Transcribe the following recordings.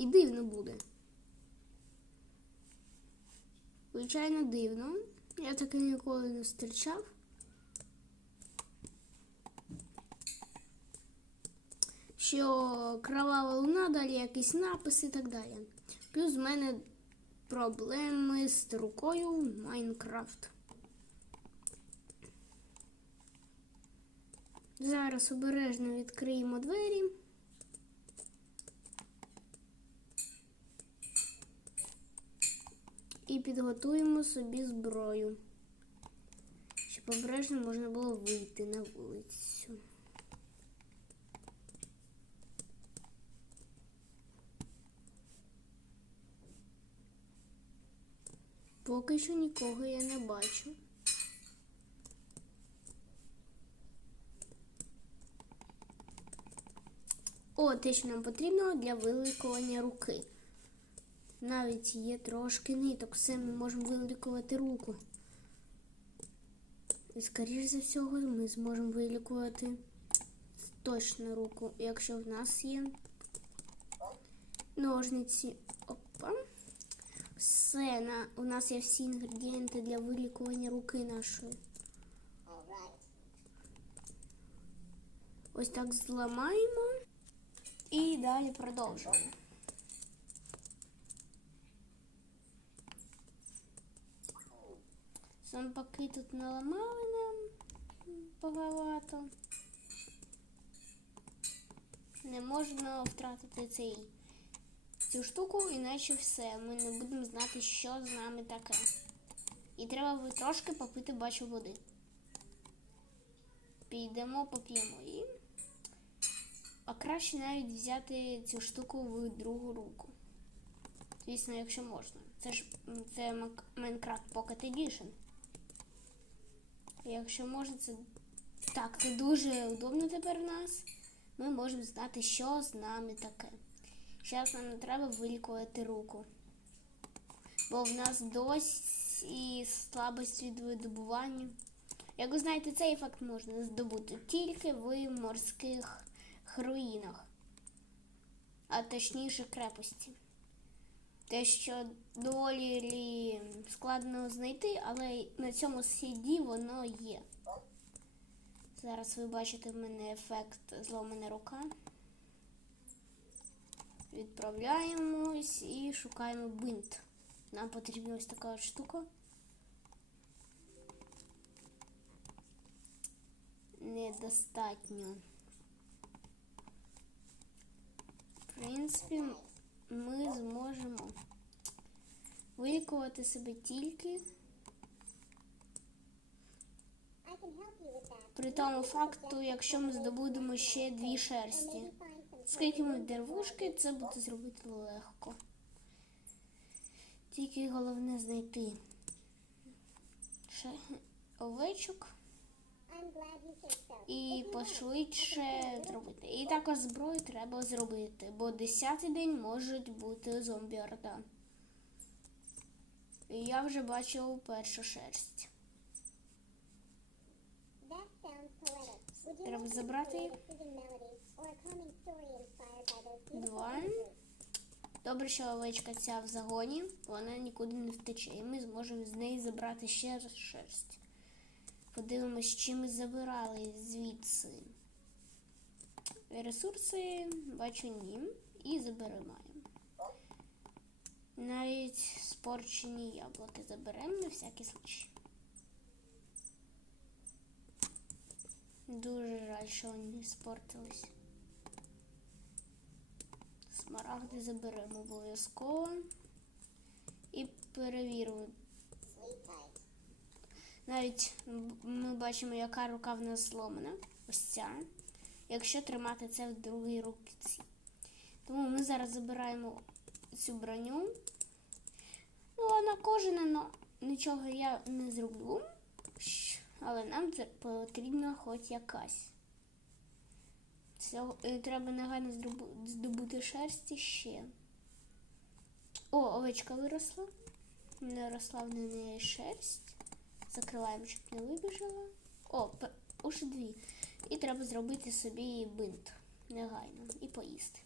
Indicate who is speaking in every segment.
Speaker 1: І дивно буде. Звичайно, дивно. Я таке ніколи не зустрічав. Що кровава луна, далі якісь написи і так далі. Плюс в мене проблеми з рукою в Майнкрафт. Зараз обережно відкриємо двері. І підготуємо собі зброю, щоб обережно можна було вийти на вулицю. Поки що нікого я не бачу. О, те, що нам потрібно для вилікування руки. Навіть є трошки ниток, все ми можемо вилікувати руку. І, скоріш за всього, ми зможемо вилікувати точно руку, якщо в нас є ножниці. Опа. Все, на, у нас є всі інгредієнти для вилікування руки нашої. Ось так зламаємо і далі продовжуємо. Зомбаки тут наламали нам багато. Не можна втратити цей, цю штуку, іначе все. Ми не будемо знати, що з нами таке. І треба трошки попити бачу води. Підемо, поп'ємо її. А краще навіть взяти цю штуку в другу руку. Звісно, якщо можна. Це ж це Minecraft Pocket Edition. Якщо можна, це так, це дуже удобно тепер в нас. Ми можемо знати, що з нами таке. Зараз нам не треба вилікувати руку. Бо в нас досі слабость від видобування. Як ви знаєте, цей ефект можна здобути тільки в морських руїнах, а точніше крепості. Те, що доволі складно знайти, але на цьому CD воно є. Зараз ви бачите в мене ефект зломана рука. Відправляємось і шукаємо бинт. Нам потрібна ось така штука. Недостатньо. В принципі, ми зможемо вилікувати себе тільки при тому факту, якщо ми здобудемо ще дві шерсті. Скільки ми деревушки, це буде зробити легко. Тільки головне знайти ще овечок і пошвидше зробити. І також зброю треба зробити, бо десятий день можуть бути зомбі орда. І я вже бачив першу шерсть.
Speaker 2: Треба забрати.
Speaker 1: Два. Добре, що овечка ця в загоні, вона нікуди не втече. І ми зможемо з неї забрати ще шерсть. Подивимось, чи ми забирали звідси ресурси, бачу ні. І заберемо. Навіть спорчені яблуки заберемо на всякий случай. Дуже жаль, що вони спортились. Смарагди заберемо обов'язково. І перевіримо. Навіть ми бачимо, яка рука в нас зломана. Ось ця. Якщо тримати це в другій руці. Тому ми зараз забираємо цю броню. Ну, вона кожена, но нічого я не зроблю. Але нам потрібна хоч якась. Цього, і треба негайно здобути шерсті ще. О, овечка виросла. Не росла в неї шерсть. Закриваємо, щоб не вибіжала. О, уже дві. І треба зробити собі бинт негайно і поїсти.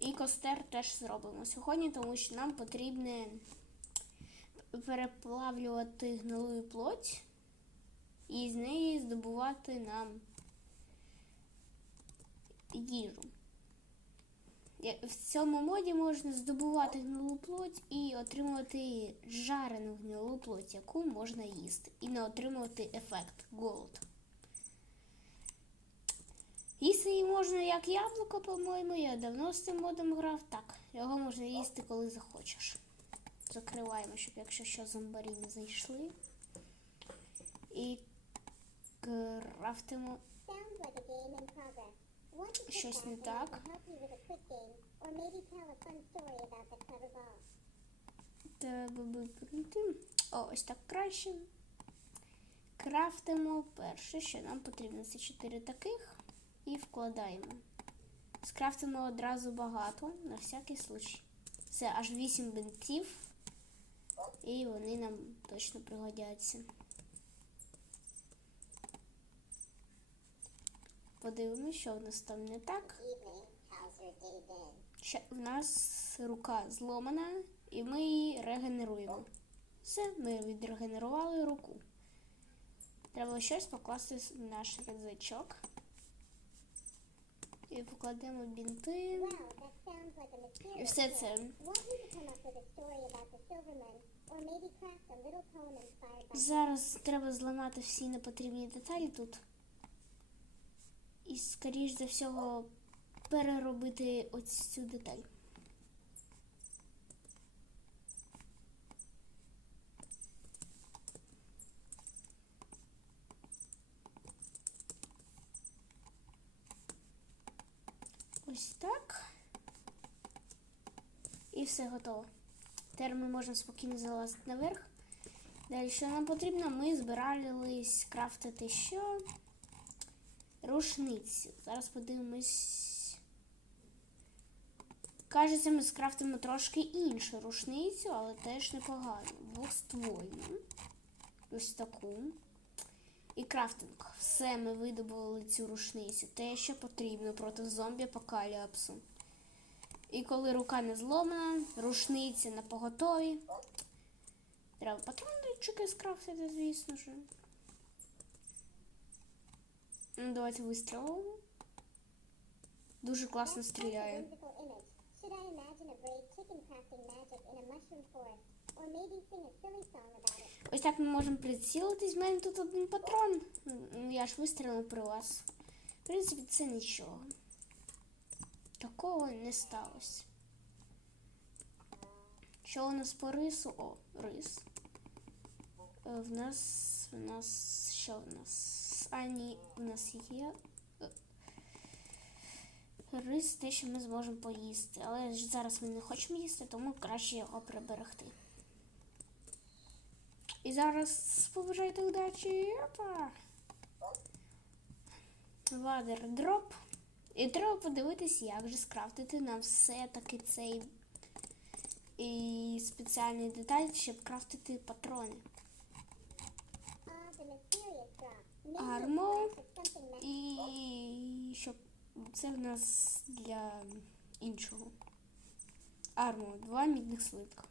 Speaker 1: І костер теж зробимо сьогодні, тому що нам потрібно переплавлювати гнилу плоть і з неї здобувати нам їжу. В цьому моді можна здобувати гнилу плоть і отримувати жарену гнилу плоть, яку можна їсти, і не отримувати ефект голод. Їсти її можна як яблуко, по-моєму, я давно з цим модом грав. Так, його можна їсти, коли захочеш. Закриваємо, щоб якщо що зомбарі не зайшли. І крафтимо Щось не так.
Speaker 2: Or maybe tell a fun story about the clever ball.
Speaker 1: О, ось так краще. Крафтимо перше, що нам потрібно. Це 4 таких. І вкладаємо. Скрафтимо одразу багато, на всякий случай. Це аж 8 бинтів. І вони нам точно пригодяться. Подивимось, що в нас там не так. Ще в нас рука зломана, і ми її регенеруємо. Все, ми відрегенерували руку. Треба щось покласти в наш рюкзачок. І покладемо бінти. І все це. Зараз треба зламати всі непотрібні деталі тут. І, скоріш за всього, переробити ось цю деталь. Ось так. І все готово. Тепер ми можемо спокійно залазити наверх. Далі, що нам потрібно, ми збирались крафтити що? Рушницю. Зараз подивимось. Кажеться, ми скрафтимо трошки іншу рушницю, але теж непогано. Двоствольну. Ось таку. І крафтинг. Все, ми видобули цю рушницю. Те, що потрібно проти зомбі апокаліпсу. І коли рука не зломана, рушниця на поготові. Треба патрончики скрафтити, звісно ж. Ну, Давайте вистрілимо. Дуже класно стріляє.
Speaker 2: Should I imagine a brave chicken crafting magic in a mushroom forest, or maybe sing a silly song about it?
Speaker 1: Ось так ми можемо прицілитись. В мене тут один патрон. Я ж вистрілив при вас. В принципі, це нічого. Такого не сталося. Що у нас по рису? О, рис. Е, В нас. В нас. Що в нас? А, ні, в нас є. Рис те, що ми зможемо поїсти. Але ж зараз ми не хочемо їсти, тому краще його приберегти. І зараз побажайте удачі. Опа! Вадер дроп. І треба подивитись, як же скрафтити нам все-таки цей і спеціальний деталь, щоб крафтити патрони.
Speaker 2: Magical.
Speaker 1: І щоб це в нас для іншого. Армо, два мідних слитка.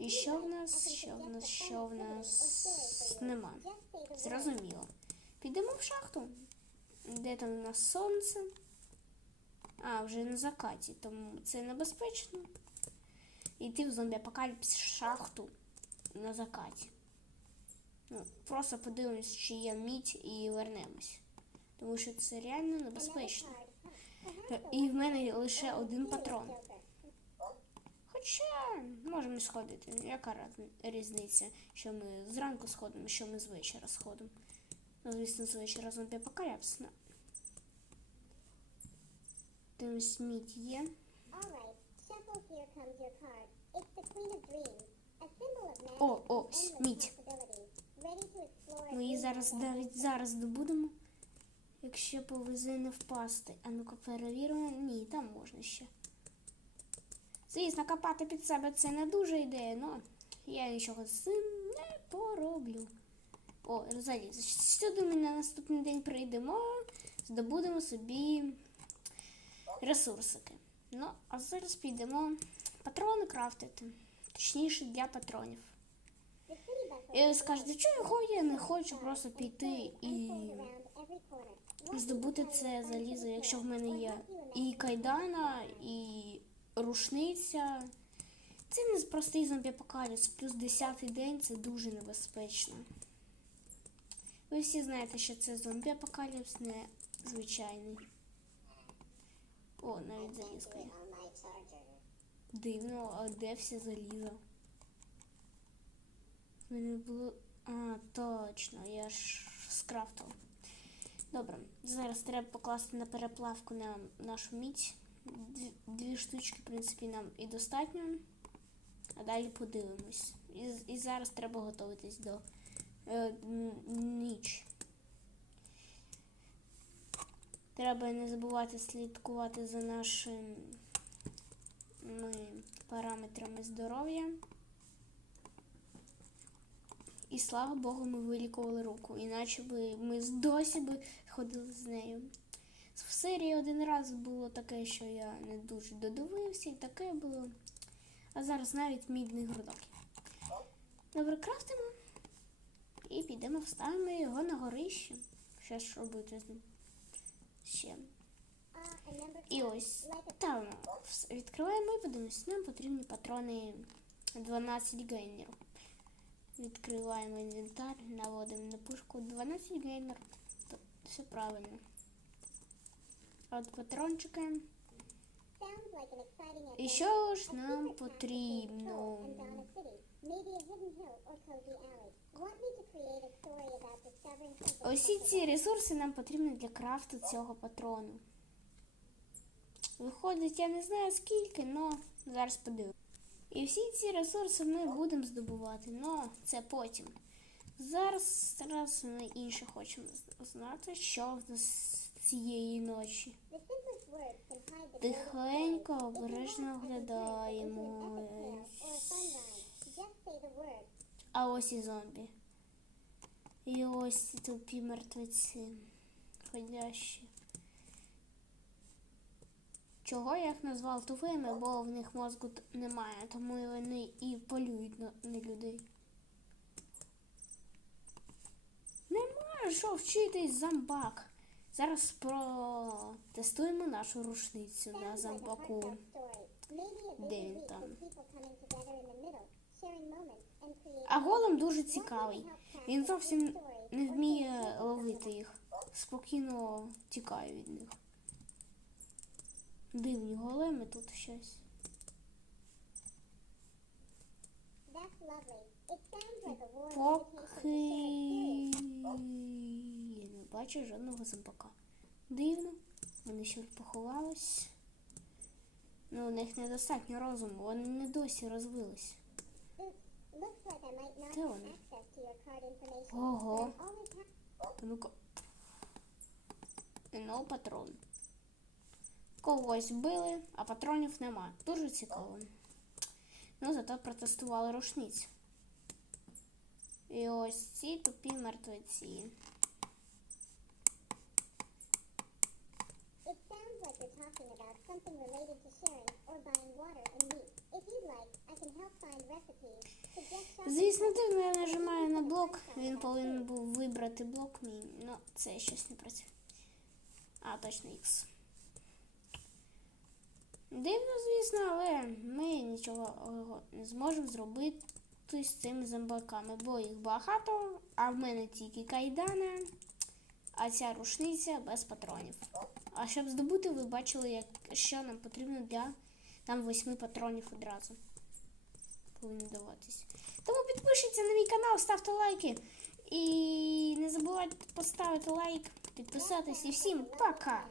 Speaker 1: І що в нас? Що в нас? Що в нас? Нема. Зрозуміло. Підемо в шахту. Де там у нас сонце? А, вже на закаті, тому це небезпечно. Йти в зомбі апокаліпсис шахту на закаті. Ну, просто подивимось, чи є мідь і вернемось. Тому що це реально небезпечно. І в мене лише один патрон. Хоча можемо сходити. Яка різниця, що ми зранку сходимо, що ми з вечора сходимо. Ну, звісно, з вечора зомбі апокаліпс. Ну. Дивись, мідь є.
Speaker 2: Ready to explore.
Speaker 1: Ми її зараз навіть зараз добудемо. Якщо повезе не впасти. А ну-ка перевіримо. Ні, там можна ще. Звісно, копати під себе це не дуже ідея, але я нічого з цим не пороблю. О, заліз. Сюди ми на наступний день прийдемо, здобудемо собі ресурсики. Ну, а зараз підемо патрони крафтити. Точніше для патронів. І скажете, чого я не хочу просто піти і. Здобути це залізо, якщо в мене є і кайдана, і рушниця. Це не простий зомбі-апокаліпс, плюс 10-й день це дуже небезпечно. Ви всі знаєте, що це зомбі-апокаліпс не звичайний. О, навіть залізка є. Дивно, а де все залізо? Мене було. А, точно, я ж скрафтила. Добре, зараз треба покласти на переплавку на нашу мідь. Дві, штучки, в принципі, нам і достатньо. А далі подивимось. І, і зараз треба готуватись до е, ніч. Треба не забувати слідкувати за нашим ми параметрами здоров'я. І слава Богу, ми вилікували руку, іначе би ми досі би ходили з нею. В серії один раз було таке, що я не дуже додивився, і таке було. А зараз навіть мідний грудок. Добре, крафтимо. І підемо, вставимо його на горище. Що ж робити з ним? Ще. І ось там відкриваємо і подивимось. Нам потрібні патрони 12 гейнерів. Відкриваємо інвентар, наводимо на пушку 12 гейнер. Все правильно. От патрончики. І що ж нам потрібно? Усі ці ресурси нам потрібні для крафту цього патрону. Виходить, я не знаю скільки, але зараз подивимось. І всі ці ресурси ми будемо здобувати, але це потім. Зараз, зараз ми інше хочемо знати, що в нас цієї ночі. Тихенько, обережно оглядаємо. А ось і зомбі. І ось ці тупі мертвеці. Ходящі. Чого я їх назвав тупими, бо в них мозку немає, тому вони і полюють на, на людей. Немає що вчитись зомбак. Зараз протестуємо нашу рушницю на
Speaker 2: a
Speaker 1: Де він там? А голем дуже цікавий. Він зовсім не вміє ловити їх. Спокійно тікає від них. Дивні големи тут щось. Поки я не бачу жодного зомбака. Дивно. Вони ще поховались. Ну, у них недостатньо розуму, вони не досі розвились. Де вони?
Speaker 2: information.
Speaker 1: Ого. Ну-ка. Ну, патрон. Когось вбили, а патронів нема. Дуже цікаво. Ну, зато протестували рушниць. І ось ці тупі мертвеці.
Speaker 2: It sounds like you're talking about something related to sharing or buying water and meat. If you'd like, I can help find recipes. Suggest shopping
Speaker 1: Звісно, дивно, я нажимаю на блок. Він повинен був вибрати блок мій. Ну, це щось не працює. А, точно X. Дивно, звісно, але ми нічого е, не зможемо зробити з цими зомбаками, бо їх багато, а в мене тільки кайдана, а ця рушниця без патронів. А щоб здобути, ви бачили, як, що нам потрібно для там восьми патронів одразу. Повинні даватись. Тому підпишіться на мій канал, ставте лайки. І не забувайте поставити лайк, підписатись. І всім пока!